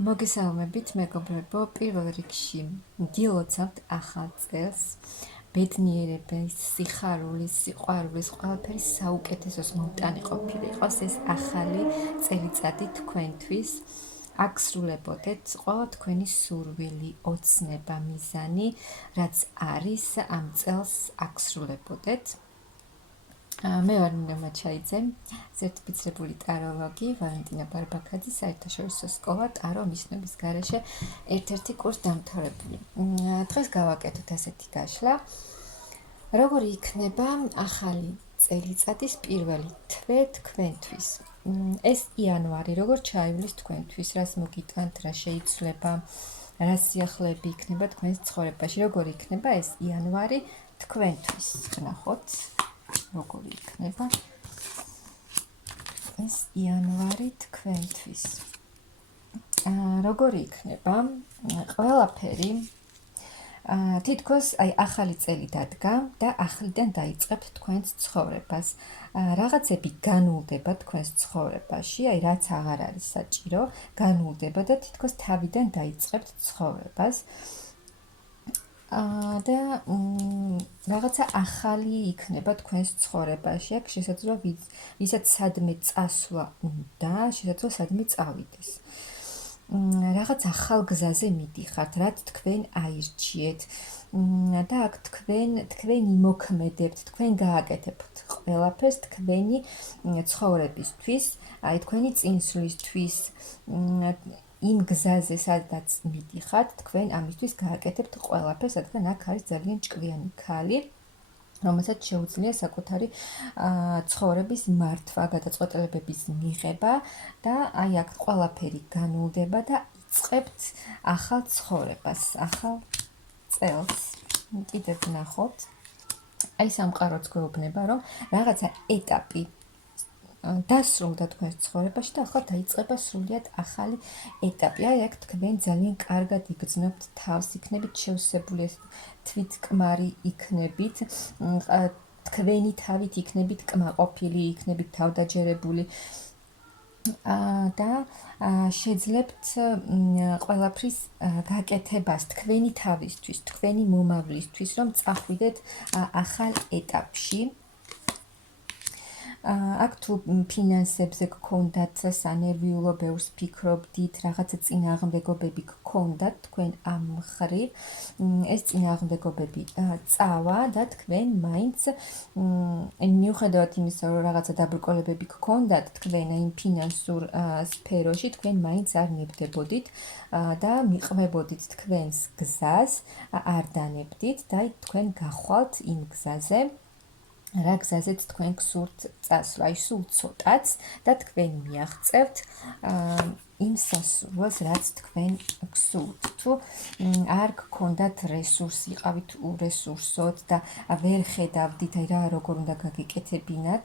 მოგესალმებით, მეგობრებო, პირველ რიგში გილოცავთ ახალ წელს, ბედნიერების, სიხარულის, სიყვარულის, ყველაფერი საუკეთესოს მომტანი ყოფილი იყოს ეს ახალი წელიწადი თქვენთვის. აგსრულებოდეთ ყველა თქვენი სურვილი, ოცნება, მიზანი, რაც არის ამ წელს აგსრულებოდეთ. მე ვარ ნინო მაჩაიძე, სერტიფიცირებული ტაროლოგი, ვალენტინა ბარბაქაძე, საერთაშორისო სკოლა ტარო მისნობის გარეშე ერთ-ერთი კურსდამთავრებული. დღეს გავაკეთოთ ასეთი გაშლა. როგორი იქნება ახალი წელიწადის პირველი თვე თქვენთვის? ეს იანვარი როგორ ჩაივლის თქვენთვის, რას მოგიტანთ, რა შეიცვლება, რა სიახლეები იქნება თქვენს ცხოვრებაში, როგორი იქნება ეს იანვარი თქვენთვის? ნახოთ. როგორი იქნება ეს იანვარი თქვენთვის. როგორი იქნება ყველაფერი თითქოს ახალი წელი დადგა და ახლიდან დაიწყებთ თქვენს ცხოვრებას. რაღაცები განულდება თქვენს ცხოვრებაში, რაც აღარ არის საჭირო, განულდება და თითქოს თავიდან დაიწყებთ ცხოვრებას. და რაღაცა ახალი იქნება თქვენს ცხოვრებაში. აქ შესაძლოა ვისაც სადმე წასვლა უნდა, შესაძლოა სადმე წავიდეს. რაღაც ახალ გზაზე მიდიხართ, რაც თქვენ აირჩიეთ. და აქ თქვენ იმოქმედებთ, თქვენ გააკეთებთ ყველაფერს თქვენი ცხოვრებისთვის, თქვენი წინსვლისთვის. იმ გზაზე, სადაც მიდიხართ, თქვენ ამისთვის გააკეთებთ ყველაფერს, რადგან აქ არის ძალიან ჭკვიანი ქალი, რომელსაც შეუძლია საკუთარი ცხოვრების მართვა, გადაწყვეტილებების მიღება და აქ ყველაფერი განულდება და იწყებთ ახალ ცხოვრებას, ახალ წელს. კიდევ ვნახოთ. სამყაროც გვეუბნება, რომ რაღაცა ეტაპი დასრულდა თქვენს ცხოვრებაში და ახლა დაიწყება სრულიად ახალი ეტაპი. აქ თქვენ ძალიან კარგად იგრძნობთ თავს, იქნებით შევსებული, თვითკმარი იქნებით, თქვენი თავით იქნებით კმაყოფილი, იქნებით თავდაჯერებული და შეძლებთ ყველაფრის გაკეთებას თქვენი თავისთვის, თქვენი მომავლისთვის, რომ წახვიდეთ ახალ ეტაპში. აქ თუ ფინანსებზე გქონდათ სანერვიულო, ბევრს ფიქრობდით, რაღაცა წინააღმდეგობები გქონდათ თქვენ ამ მხრივ, ეს წინააღმდეგობები წავა და თქვენ მაინც მიუხედავად იმისა, რომ რაღაცა დაბრკოლებები გქონდათ თქვენ იმ ფინანსურ სფეროში, თქვენ მაინც არ ნებდებოდით და მიყვებოდით თქვენს გზას, არ დანებდით და თქვენ გახვალთ იმ გზაზე, რა გზაზეც თქვენ გსურთ წასვლა, სულ ცოტაც და თქვენ მიაღწევთ იმ სასურველს, რაც თქვენ გსურთ. თუ არ გქონდათ რესურსი, იყავით ურესურსოდ და ვერ ხედავდით, რა როგორ უნდა გაგიკეთებინათ,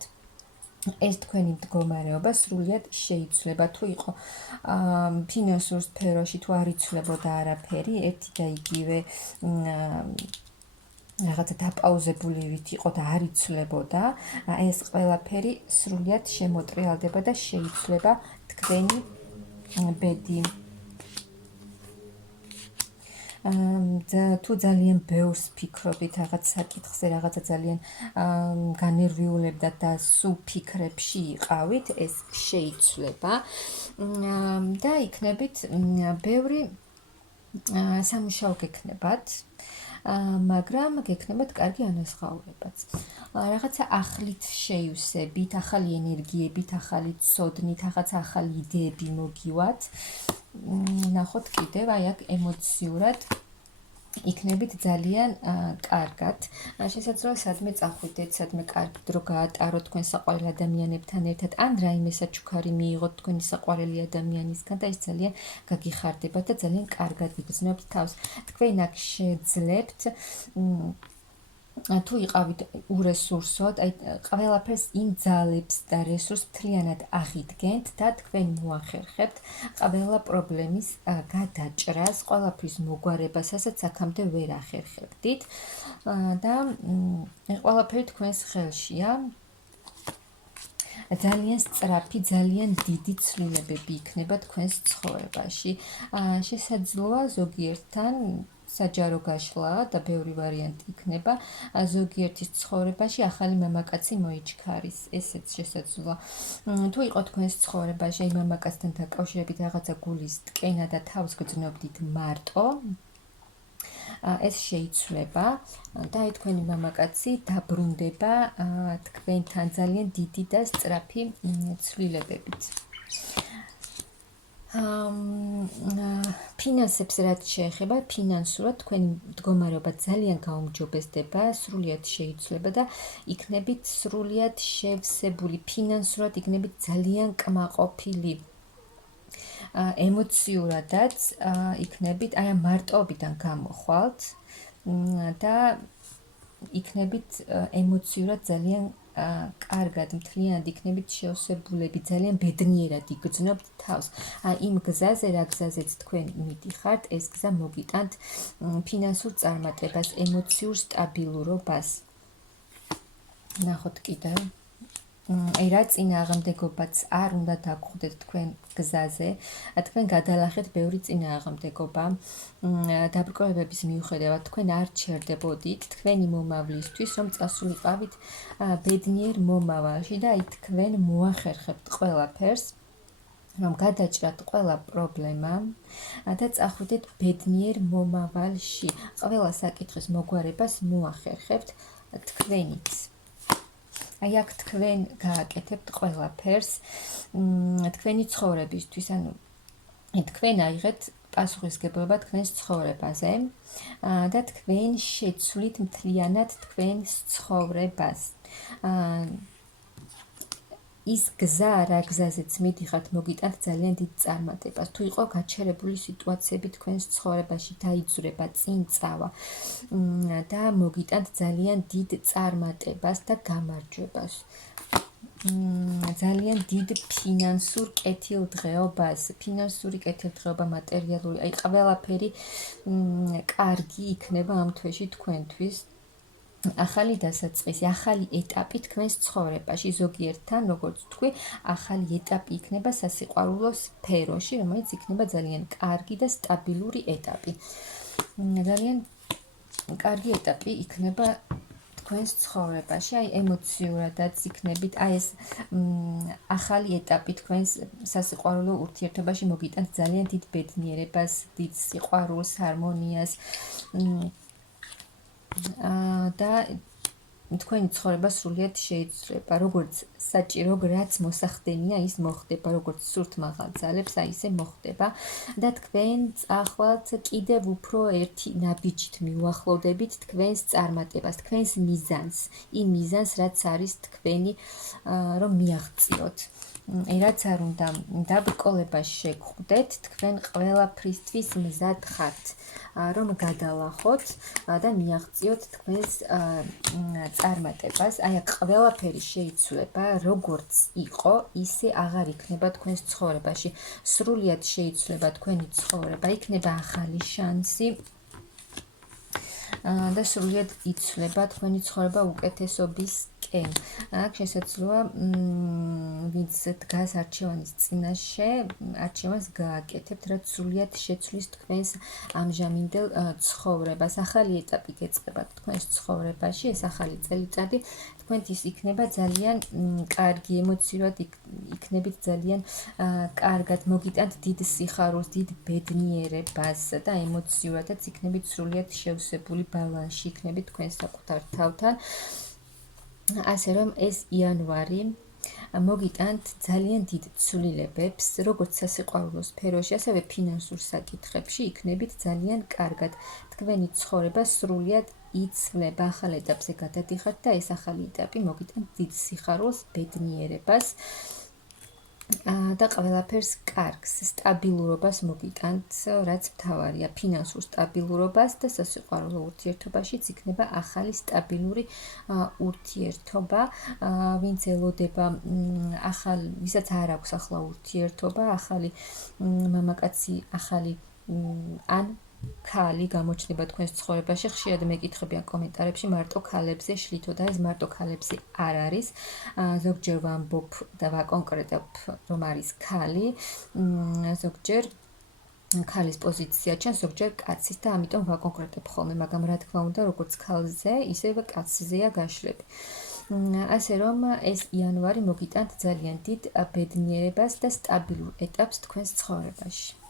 ეს თქვენი მდგომარეობა სრულიად შეიცვლება. თუ იყო ფინანსურ სფეროში, თუ არ იცვლებოდა არაფერი, ერთი და იგივე რაღაცა დაპაუზებულივით იყო და არ იცვლებოდა, ეს ყველაფერი სრულიად შემოტრიალდება და შეიცვლება თქვენი ბედი. თუ ძალიან ბევრს ფიქრობთ რაღაც საკითხზე, რაღაცა ძალიან განერვიულებდათ და სულ ფიქრებში იყავით, ეს შეიცვლება და იქნებით ბევრი სამუშაო გექნებათ. მაგრამ გექნებათ კარგი ანაზღაურებაც. რაღაცა ახლით შეივსებით, ახალი ენერგიებით, ახალი ცოდნით, რაღაცა ახალი იდეები მოგივათ. ნახოთ კიდევ, აქ ემოციურად იქნებით ძალიან კარგად. შესაძლოა სადმე წახვიდეთ, სადმე კარგი დრო გაატაროთ თქვენ საყვარელ ადამიანებთან ერთად, ან რაიმე საჩუქარი მიიღოთ თქვენი საყვარელი ადამიანისგან და ის ძალიან გაგიხარდებათ და ძალიან კარგად იგრძნობთ თავს. თქვენ აქ შეძლებთ თუ იყავით ურესურსოდ, ყველაფერს იმ ძალებს და რესურსს მთლიანად აღიდგენთ და თქვენ მოახერხებთ ყველა პრობლემის გადაჭრას, ყველაფრის მოგვარებას, რასაც აქამდე ვერ ახერხებდით და ყველაფერი თქვენს ხელშია. ძალიან სწრაფი, ძალიან დიდი ცვლილებები იქნება თქვენს ცხოვრებაში. შესაძლოა ზოგიერთთან საჯარო გაშლა და ბევრი ვარიანტი იქნება. ზოგიერთის ცხოვრებაში ახალი მამაკაცი მოიჩქარის. ესეც შესაძლოა. თუ იყო თქვენს ცხოვრებაში აი მამაკაცთან დაკავშირებით რაღაცა გულის ტკენა და თავს გრძნობდით მარტო, ეს შეიცვლება და აი თქვენი მამაკაცი დაბრუნდება თქვენთან ძალიან დიდი და სწრაფი ცვლილებებით. ფინანსებს რაც შეეხება, ფინანსურად თქვენი მდგომარეობა ძალიან გაუმჯობესდება, სრულიად შეიცვლება და იქნებით სრულიად შევსებული, ფინანსურად იქნებით ძალიან კმაყოფილი. ემოციურადაც იქნებით, აი ამ მარტოობიდან გამოხვალთ და იქნებით ემოციურად ძალიან კარგად, მთლიანად იქნებით შევსებულები, ძალიან ბედნიერად იგრძნობთ თავს. იმ გზაზე, რა გზაზეც თქვენ მიდიხართ, ეს გზა მოგიტანთ ფინანსურ წარმატებას, ემოციურ სტაბილურობას. ნახოთ კიდევ. აი რა წინააღმდეგობაც არ უნდა დაგხვდეთ თქვენ გზაზე, თქვენ გადალახეთ ბევრი წინააღმდეგობა, დაბრკოლებების მიუხედავად თქვენ არ ჩერდებოდით თქვენი მომავლისთვის, რომ წასულიყავით ბედნიერ მომავალში და აი თქვენ მოახერხებთ ყველაფერს, რომ გადაჭრათ ყველა პრობლემა და წახვიდეთ ბედნიერ მომავალში. ყველა საკითხის მოგვარებას მოახერხებთ თქვენით. აი აქ თქვენ გააკეთებთ ყველაფერს თქვენი ცხოვრებისთვის, ანუ თქვენ აიღეთ პასუხისგებლობა თქვენს ცხოვრებაზე და თქვენ შეცვლით მთლიანად თქვენს ცხოვრებას. ის გზა, რა გზაზეც მიდიხართ, მოგიტანთ ძალიან დიდ წარმატებას. თუ იყო გაჩერებული სიტუაციები თქვენს ცხოვრებაში, დაიძვრება, წინ წავა და მოგიტანთ ძალიან დიდ წარმატებას და გამარჯვებას. ძალიან დიდ ფინანსურ კეთილდღეობას, ფინანსური კეთილდღეობა, მატერიალური, აი ყველაფერი კარგი იქნება ამ თვეში თქვენთვის. ახალი დასაწყისი, ახალი ეტაპი თქვენს ცხოვრებაში, ზოგიერთთან, როგორც თქვი, ახალი ეტაპი იქნება სასიყვარულო სფეროში, რომელიც იქნება ძალიან კარგი და სტაბილური ეტაპი. ძალიან კარგი ეტაპი იქნება თქვენს ცხოვრებაში, აი ემოციურადაც იქნებით, აი ეს ახალი ეტაპი თქვენს სასიყვარულო ურთიერთობაში მოგიტანთ ძალიან დიდ ბედნიერებას, დიდ სიყვარულს, ჰარმონიას და თქვენი ცხოვრება სრულიად შეიცვლება, როგორც საჭირო, რაც მოსახდენია, ის მოხდება, როგორც სურთ მაღალ ძალებს, აი ისე მოხდება და თქვენ წახვალთ კიდევ უფრო ერთი ნაბიჯით მიუახლოვდებით თქვენს წარმატებას, თქვენს მიზანს, იმ მიზანს, რაც არის თქვენი, რომ მიაღწიოთ. რაც არ უნდა დაბრკოლება შეგხვდეთ, თქვენ ყველაფრისთვის მზად ხართ, რომ გადალახოთ და მიაღწიოთ თქვენს წარმატებას. აი აქ ყველაფერი შეიცვლება, როგორც იყო, ისე აღარ იქნება თქვენს ცხოვრებაში. სრულიად შეიცვლება თქვენი ცხოვრება, იქნება ახალი შანსი და სრულიად იცვლება თქვენი ცხოვრება უკეთესობისკენ. აქ შესაძლოა ვინც დგას არჩევანის წინაშე, არჩევანს გააკეთებთ, რაც სრულიად შეცვლის თქვენს ამჟამინდელ ცხოვრებას. ახალი ეტაპი გეწყებათ თქვენს ცხოვრებაში, ეს ახალი წელიწადი თქვენთვის იქნება ძალიან კარგი, ემოციურად იქნებით ძალიან კარგად, მოგიტანთ დიდ სიხარულს, დიდ ბედნიერებას და ემოციურადაც იქნებით სრულიად შევსებული, ბალანსში იქნებით თქვენ საკუთარ თავთან. ასე რომ ეს იანვარი მოგიტანთ ძალიან დიდ ცვლილებებს, როგორც სასიყვარულო სფეროში, ასევე ფინანსურ საკითხებში იქნებით ძალიან კარგად. თქვენი ცხოვრება სრულიად იცვლება, ახალ ეტაპზე გადადიხართ და ეს ახალი ეტაპი მოგიტანთ დიდ სიხარულს, ბედნიერებას და ყველაფერს კარგს, სტაბილურობას მოგიტანთ, რაც მთავარია, ფინანსურ სტაბილურობას და სასიყვარულო ურთიერთობაშიც იქნება ახალი სტაბილური ურთიერთობა, ვინც ელოდება ვისაც არ აქვს ახლა ურთიერთობა, ახალი მამაკაცი, ახალი ან ქალი გამოჩნდება თქვენს ცხოვრებაში, ხშირად მეკითხებიან კომენტარებში მარტო ქალებზე შლითო და ეს მარტო ქალებზე არ არის. ზოგჯერ ვამბობ და ვაკონკრეტებ, რომ არის ქალი, ზოგჯერ ქალის პოზიცია ჩანს, ზოგჯერ კაცის და ამიტომ ვაკონკრეტებ ხოლმე, მაგრამ რა თქმა უნდა, როგორც ქალზე, ისევე კაცზეა გაშლები. ასე რომ ეს იანვარი მოგიტანთ ძალიან დიდ ბედნიერებას და სტაბილურ ეტაპს თქვენს ცხოვრებაში.